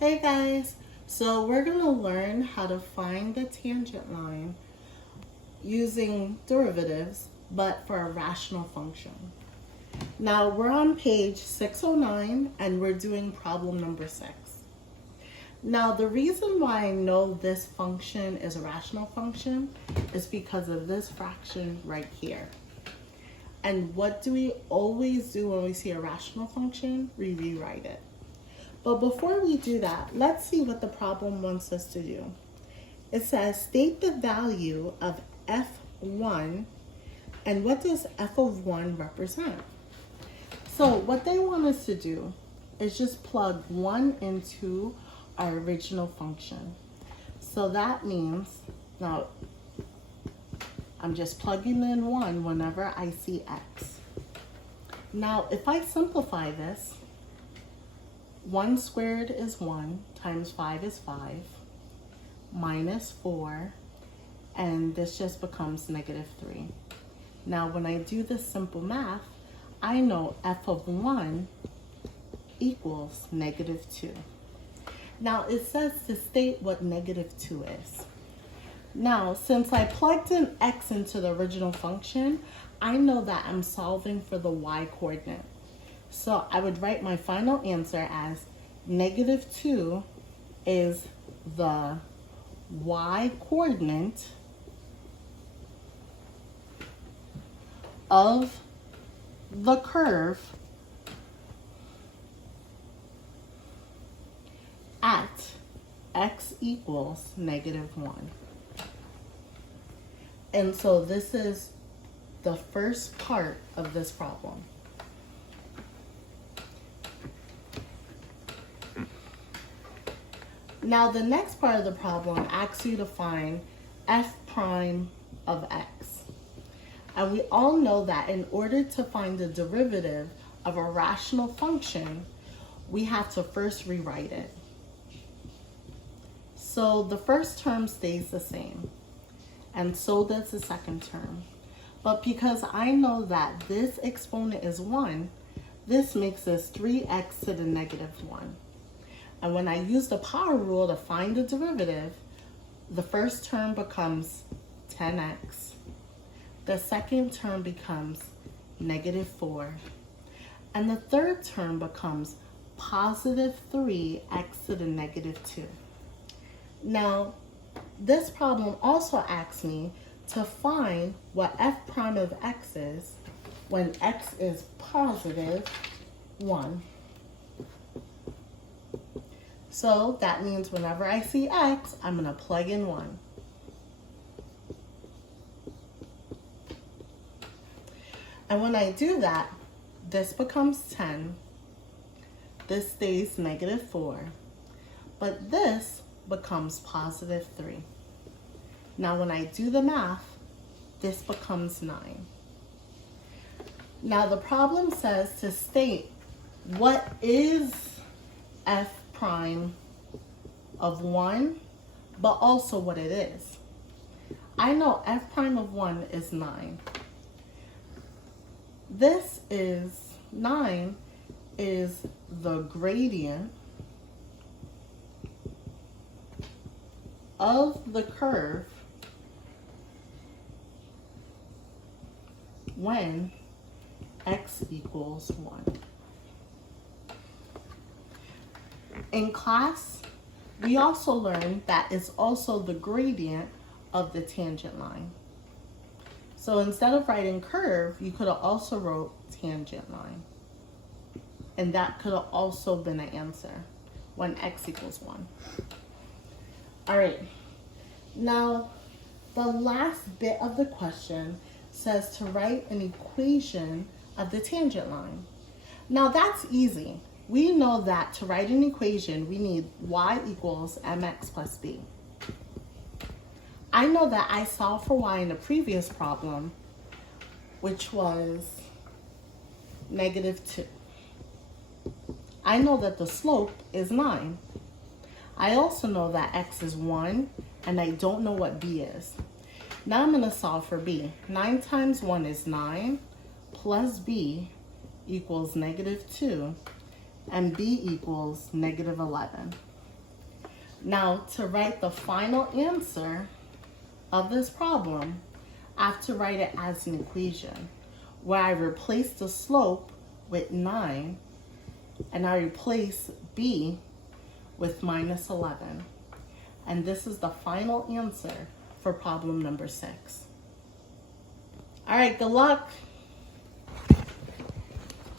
Hey guys, so we're going to learn how to find the tangent line using derivatives, but for a rational function. Now we're on page 609 and we're doing problem number 6. Now the reason why I know this function is a rational function is because of this fraction right here. And what do we always do when we see a rational function? We rewrite it. But before we do that, let's see what the problem wants us to do. It says state the value of f1, and what does f of 1 represent? So what they want us to do is just plug 1 into our original function. So that means, now I'm just plugging in 1 whenever I see x. Now if I simplify this, 1 squared is 1 times 5 is 5 minus 4, and this just becomes negative 3. Now when I do this simple math, I know f of 1 equals negative 2. Now it says to state what negative 2 is. Now since I plugged in x into the original function, I know that I'm solving for the y coordinate. So I would write my final answer as negative 2 is the y coordinate of the curve at x equals negative 1. And so this is the first part of this problem. Now the next part of the problem asks you to find f prime of x. And we all know that in order to find the derivative of a rational function, we have to first rewrite it. So the first term stays the same, and so does the second term. But because I know that this exponent is 1, this makes this 3x to the negative 1. And when I use the power rule to find the derivative, the first term becomes 10x. The second term becomes negative 4. And the third term becomes positive 3x to the negative 2. Now, this problem also asks me to find what f prime of x is when x is positive 1. So that means whenever I see x, I'm going to plug in 1. And when I do that, this becomes 10. This stays negative 4. But this becomes positive 3. Now when I do the math, this becomes 9. Now the problem says to state what is f prime of 1, but also what it is. I know f prime of 1 is 9. This is 9 is the gradient of the curve when x equals 1. In class, we also learned that it's also the gradient of the tangent line. So instead of writing curve, you could have also wrote tangent line. And that could have also been an answer when x equals 1. All right, now the last bit of the question says to write an equation of the tangent line. Now that's easy. We know that to write an equation, we need y equals mx plus b. I know that I solved for y in the previous problem, which was negative 2. I know that the slope is 9. I also know that x is 1, and I don't know what b is. Now I'm going to solve for b. 9 times 1 is 9, plus b equals negative 2, and b equals negative 11. Now, to write the final answer of this problem, I have to write it as an equation where I replace the slope with 9 and I replace b with minus 11. And this is the final answer for problem number 6. All right, good luck.